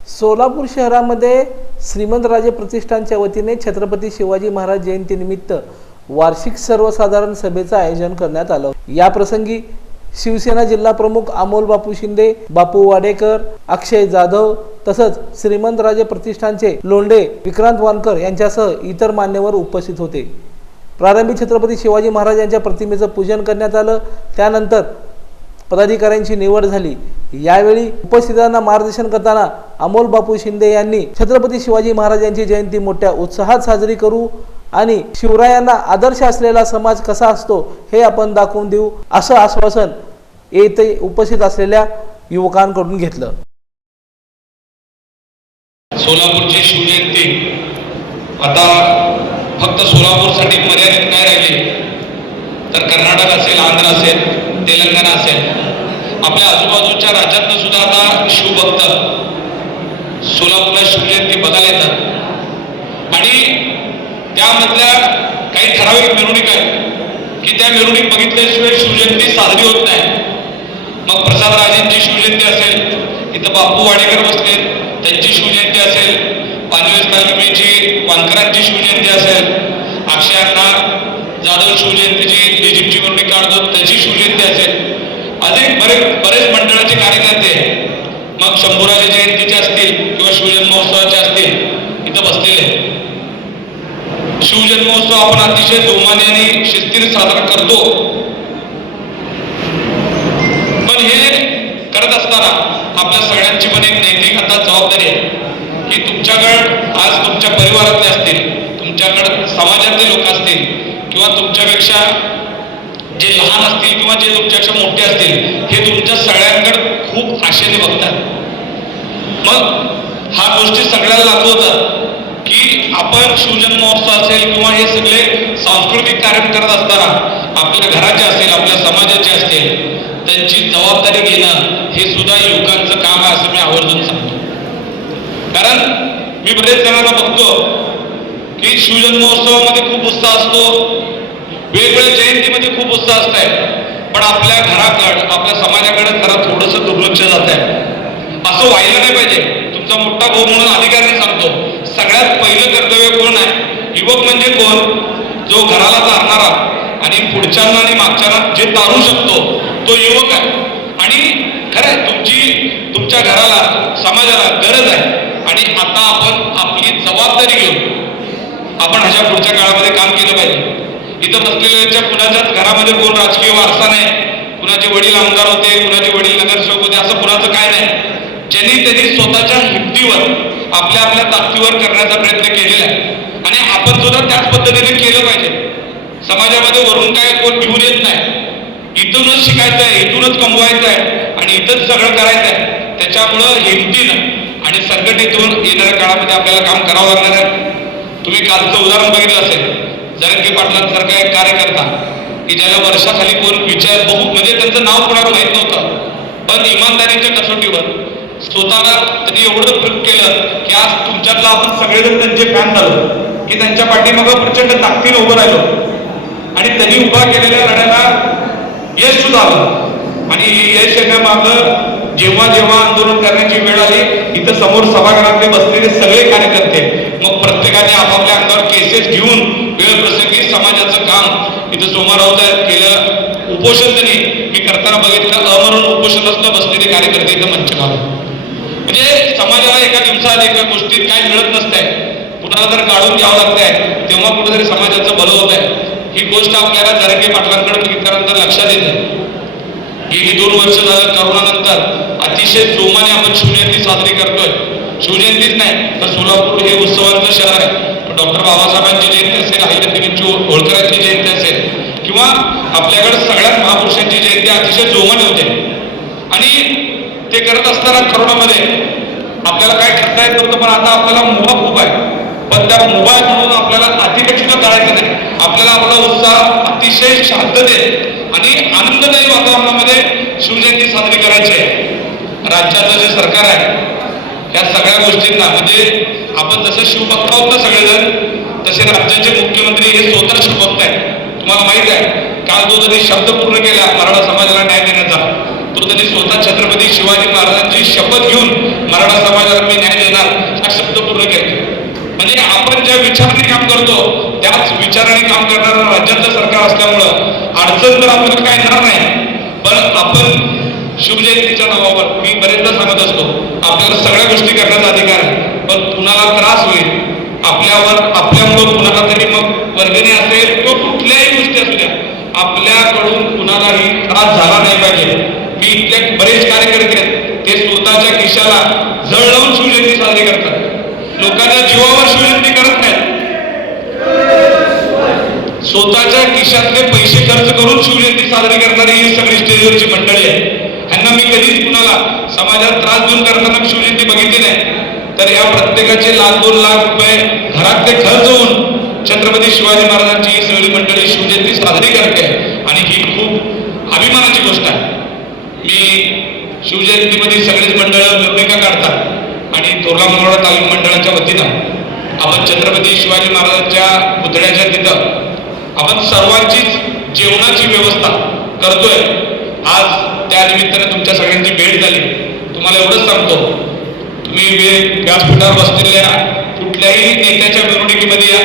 सोलापूर शहरामध्ये श्रीमंतराजे प्रतिष्ठानच्या वतीने छत्रपती शिवाजी महाराज जयंतीनिमित्त वार्षिक सर्वसाधारण सभेचं आयोजन करण्यात आलं. या प्रसंगी शिवसेना जिल्हा प्रमुख अमोल बापू शिंदे बापू वाडेकर अक्षय जाधव तसंच श्रीमंतराजे प्रतिष्ठानचे लोंढे विक्रांत वानकर यांच्यासह इतर मान्यवर उपस्थित होते. प्रारंभी छत्रपती शिवाजी महाराज यांच्या प्रतिमेचं पूजन करण्यात आलं. त्यानंतर पदाधिकाऱ्यांची निवड झाली. यावेळी उपस्थितांना मार्गदर्शन करताना अमोल बापू शिंदे यांनी छत्रपती शिवाजी महाराज यांची जयंती मोठ्या उत्साहात साजरी करू आणि शिवरायांना आदर्श असलेला समाज कसा असतो हे आपण दाखवून देऊ असं आश्वासन येथे उपस्थित असलेल्या युवकांकडून घेतलं. सोलापूरची शिवजयंती आता फक्त सोलापूरसाठी मर्यादित नाही राहिली. तर कर्नाटक असेल आंध्र असेल तेलंगणा असेल. आपल्या आजूबाजूच्या राज्यातनं सुद्धा आता शिवभक्त सोलापूरला शिवजयंती बघायला येतात. आणि त्यामधल्या काही ठराविक मिरवणूक आहेत की त्या मिरवणूक बघितल्याशिवाय शिवजयंती साजरी होत नाही. मग प्रसाद राजेंची शिवजयंती असेल इथं बापू वाडेकर बसले त्यांची शिवजयंती असेल पाचवीस तालुक्याची वानकरांची शिवजयंती असेल अक्षय अण्णा जाधव शिवजयंतीची डिजिटची मिरवणूक काढतो त्याची शिवजयंती असेल. अधिक बरेच बरेच मंडळाचे कार्यकर्ते मग शंभूराजे जयंतीचे असतील किंवा शिवजन्मोत्सवाचे असतील इथं बसलेले शिवजन्मोत्सव आपण अतिशय जोमाने आणि शिस्तीने साजरा करतो. करत असताना आपल्या सगळ्यांची पण एक नैतिक आता जबाबदारी आहे. की तुमच्याकडं आज तुमच्या परिवारातले असतील तुमच्याकडं समाजातले लोक असतील किंवा तुमच्यापेक्षा जे लहान असतील किंवा जे तुमच्यापेक्षा मोठे असतील हे तुमच्या सगळ्यांकडे खूप आशेने बघतात. मग हा गोष्टी सगळ्यांना दाखवतात. की आपण शिवजन्म महोत्सव असेल किंवा हे सगळे सांस्कृतिक कार्यक्रम करत असताना आपल्या घराचे असेल आपल्या समाजाचे असतील त्यांची जबाबदारी घेणं हे सुद्धा युवकांचं काम आहे असं मी आवर्जून सांगतो. कारण मी बरेच जणांना बघतो की शिवजन महोत्सवामध्ये खूप उत्साह असतो वेगवेगळ्या जयंतीमध्ये खूप उत्साह असत आहे पण आपल्या घराकडं आपल्या समाजाकडे जरा थोडस दुर्लक्ष जात आहे असं व्हायला नाही पाहिजे. तुमचा मोठा भाऊ म्हणून अधिकाऱ्यांनी सांगतो सगळ्यात पहिलं कर्तव्य कोण आहे? युवक म्हणजे कोण? जो घराला चालणारा आणि पुढच्यांना आणि मागच्यांना जे तारू शकतो तो युवक आहे. आणि खरं आहे, तुमची तुमच्या घराला समाजाला गरज आहे. आणि आता आपण आपली जबाबदारी घेऊ आपण अशा पुढच्या काळामध्ये काम केलं पाहिजे. इथं बसलेल्याच्या कुणाच्याच घरामध्ये कोण राजकीय वारसा नाही? कुणाचे वडील आमदार होते कुणाचे वडील नगरसेवक होते असं कुणाचं काय नाही? ज्यांनी त्यांनी स्वतःच्या हिमतीवर आपल्या आपल्या ताकदीवर करण्याचा प्रयत्न केलेला आहे. आणि आपण सुद्धा त्याच पद्धतीने केलं पाहिजे. समाजामध्ये वरून काय कोण घेऊन येत नाही. इथूनच शिकायचं आहे इथूनच कमवायचं आहे आणि इथंच सगळं करायचं आहे. त्याच्यामुळं हिमतीनं आणि संघटितून येणाऱ्या काळामध्ये आपल्याला काम करावं लागणार आहे. तुम्ही कालचं उदाहरण बघितलं असेल. जरंगे पाटलांसारखा एक कार्यकर्ता की ज्याला वर्षाखाली कोण विचार बहु म्हणजे त्यांचं नाव कोणाला माहीत नव्हतं. पण इमानदारीच्या कसोटीवर स्वतःला त्यांनी एवढं प्रूफ केलं की आज तुमच्यातला आपण सगळेजण त्यांचे फॅन झालो. की त्यांच्या पाठीमागं प्रचंड ताकदीनं उभं राहिलो. आणि त्यांनी उभा केलेल्या लढ्याला यश सुद्धा आलं. आणि यश यश येण्यामागं जेव्हा जेव्हा आंदोलन करण्याची वेळ आली इथं समोर सभागृहातले बसलेले सगळे कार्यकर्ते मग प्रत्येकाने आपापल्या अंगावर केसेस घेऊन वेळप्रसंगी समाजाचं काम इथं सोमा राऊत केलं उपोषण त्यांनी. मी करताना बघितलं अमरून उपोषण असलं बसलेले कार्यकर्ते इथं मंच म्हणजे समाजाला एका दिवसात एका गोष्टीत काय मिळत नसतंय. कुणाला जर काढून घ्यावं लागतंय. तेव्हा कुठेतरी समाजाचं भलं होत आहे ही गोष्ट आपल्याला जरंगे पाटलांकडे बघितल्यानंतर लक्षात येते. गेली दोन वर्ष झालं करोनानंतर अतिशय जोमाने आपण शिवजयंती साजरी करतोय. शिवजयंतीच नाही तर सोलापूर हे उत्सवांचं शहर आहे. डॉक्टर बाबासाहेबांची जयंती असेल अहिल्यादेवींची होळकरांची जयंती असेल किंवा आपल्याकडे सगळ्यात महापुरुषांची जयंती अतिशय जोमाने होते. आणि ते करत असताना करोनामध्ये आपल्याला काय करता येत नव्हतं पण आता आपल्याला मुभा खूप आहे. पण त्या मुभा म्हणून आपल्याला अतिपेक्षित टाळायचं नाही. आपल्याला आपला उत्साह अतिशय शांततेत आणि आनंददायी वातावरणामध्ये शिवजयंती साजरी करायची आहे. राज्याचं जे सरकार आहे या सगळ्या गोष्टींना म्हणजे आपण जसं शिवभक्त आहोत ना सगळेजण तसे राज्याचे मुख्यमंत्री हे स्वतः शिवभक्त आहेत. तुम्हाला माहीत आहे काल जो जरी शब्द पूर्ण केला मराठा समाजाला न्याय देण्याचा तो त्यांनी स्वतः छत्रपती शिवाजी महाराजांची शपथ घेऊन मराठा समाजाला मी न्याय देणार हा शब्द पूर्ण केला. म्हणजे आपण ज्या विचाराने काम करतो त्याच विचाराने काम करणारं राज्यातलं सरकार असल्यामुळं अडचण तर आपल्याला काय येणार नाही. पण आपण शिवजयंतीच्या नावावर मी बरेचदा सांगत असतो आपल्याला सगळ्या गोष्टी करण्याचा अधिकार आहे पण कुणाला त्रास होईल आपल्यावर आपल्यामुळं कुणाला तरी मग वर्गणी असेल किंवा कुठल्याही गोष्टी असू द्या आपल्याकडून कुणालाही त्रास झाला नाही पाहिजे. मी इथले बरेच कार्यकर्ते आहेत. ते स्वतःच्या खिशाला जळ लावून शिवजयंती साजरी करतात. लोकांच्या जीवावर शिवजयंती करत नाहीत. स्वतःच्या खिशातले पैसे खर्च करून शिवजयंती साजरी करणारी ही सगळी स्टेजवरची मंडळी आहे ह्यांना मी कधीच कुणाला समाजात त्रास देऊन करताना शिवजयंती बघितली नाही. तर या प्रत्येकाचे लाख दोन लाख रुपये घरातले खर्च होऊन छत्रपती शिवाजी महाराजांची ही सगळी मंडळी शिवजयंती साजरी करते. आणि ही खूप अभिमानाची गोष्ट आहे. मी शिवजयंतीमध्ये सगळीच मंडळं मिरवणुका काढतात. आणि थोरला मनोरा तालीम मंडळाच्या वतीनं आपण छत्रपती शिवाजी महाराजांच्या पुतळ्याच्या तिथं आपण सर्वांचीच जेवणाची व्यवस्था करतोय. आज त्या निमित्ताने तुमच्या सगळ्यांची भेट झाली. तुम्हाला एवढंच सांगतो. तुम्ही व्यासपीठावर बसलेल्या कुठल्याही नेत्याच्या मिरवणुकीमध्ये या.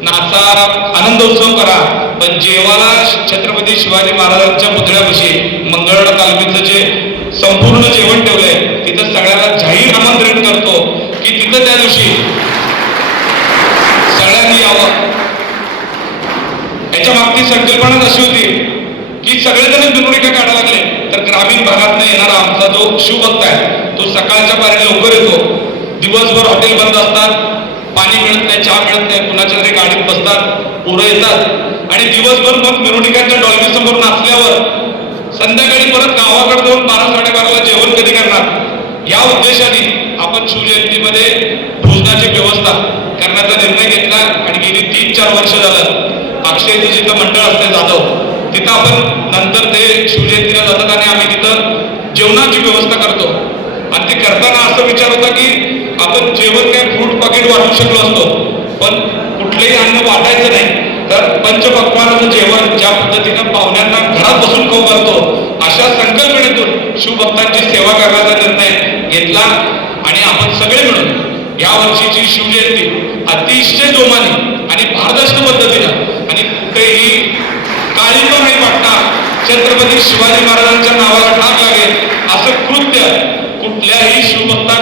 नाचा आनंद उत्सव करा. पण जेवाला छत्रपती शिवाजी महाराजांच्या पुतळ्यापाशी मंगळवार तालुक्यातलं जे संपूर्ण जेवण ठेवलंय तिथं सगळ्यांना जाहीर आमंत्रण करतो की तिथं त्या दिवशी सगळ्यांनी यावं. याच्या मागची संकल्पनाच अशी होती की सगळेजण मिरवणुका काढायला लागले तर ग्रामीण भागात येणारा आमचा जो शिवभक्त आहे तो सकाळच्या पारी लवकर येतो. दिवसभर हॉटेल बंद असतात पाणी मिळत नाही चहा मिळत नाही कुणाच्या तरी गाडीत बसतात पोरं येतात. आणि दिवसभर मग मिरवणुकांच्या डॉल्बी समोर नाचल्यावर संध्याकाळी परत गावाकडे जाऊन बारा साडेबाराला जेवण कधी करणार? या उद्देशाने आपण शिवजयंतीमध्ये भोजनाची व्यवस्था करण्याचा निर्णय घेतला आणि गेली तीन चार वर्ष झालं. अक्षयचं जिथं मंडळ असते जाधव तिथं आपण नंतर ते शिवजयंतीला जातात आणि आम्ही तिथं जेवणाची व्यवस्था करतो. आणि ते करताना असं विचार होता की आपण जेवण काय फ्रूट पाकिट वाटू शकलो असतो पण कुठलंही अन्न वाटायचं नाही. तर पंचपक्वानाचं जेवण ज्या पद्धतीनं पाहुण्यांना घरात बसून खाऊ घालतो अशा संकल्पनेतून शिवभक्तांची सेवा करण्याचा निर्णय घेतला आणि आपण सगळे मिळून या वर्षीची शिवजयंती अतिशय जोमाने आणि पारदर्शक पद्धतीनं आणि कुठेही काळी पण नाही वाटणार. छत्रपती शिवाजी महाराजांच्या नावाला ठाक लागेल असं कृत्य कुठल्याही शिवभक्ताकडनं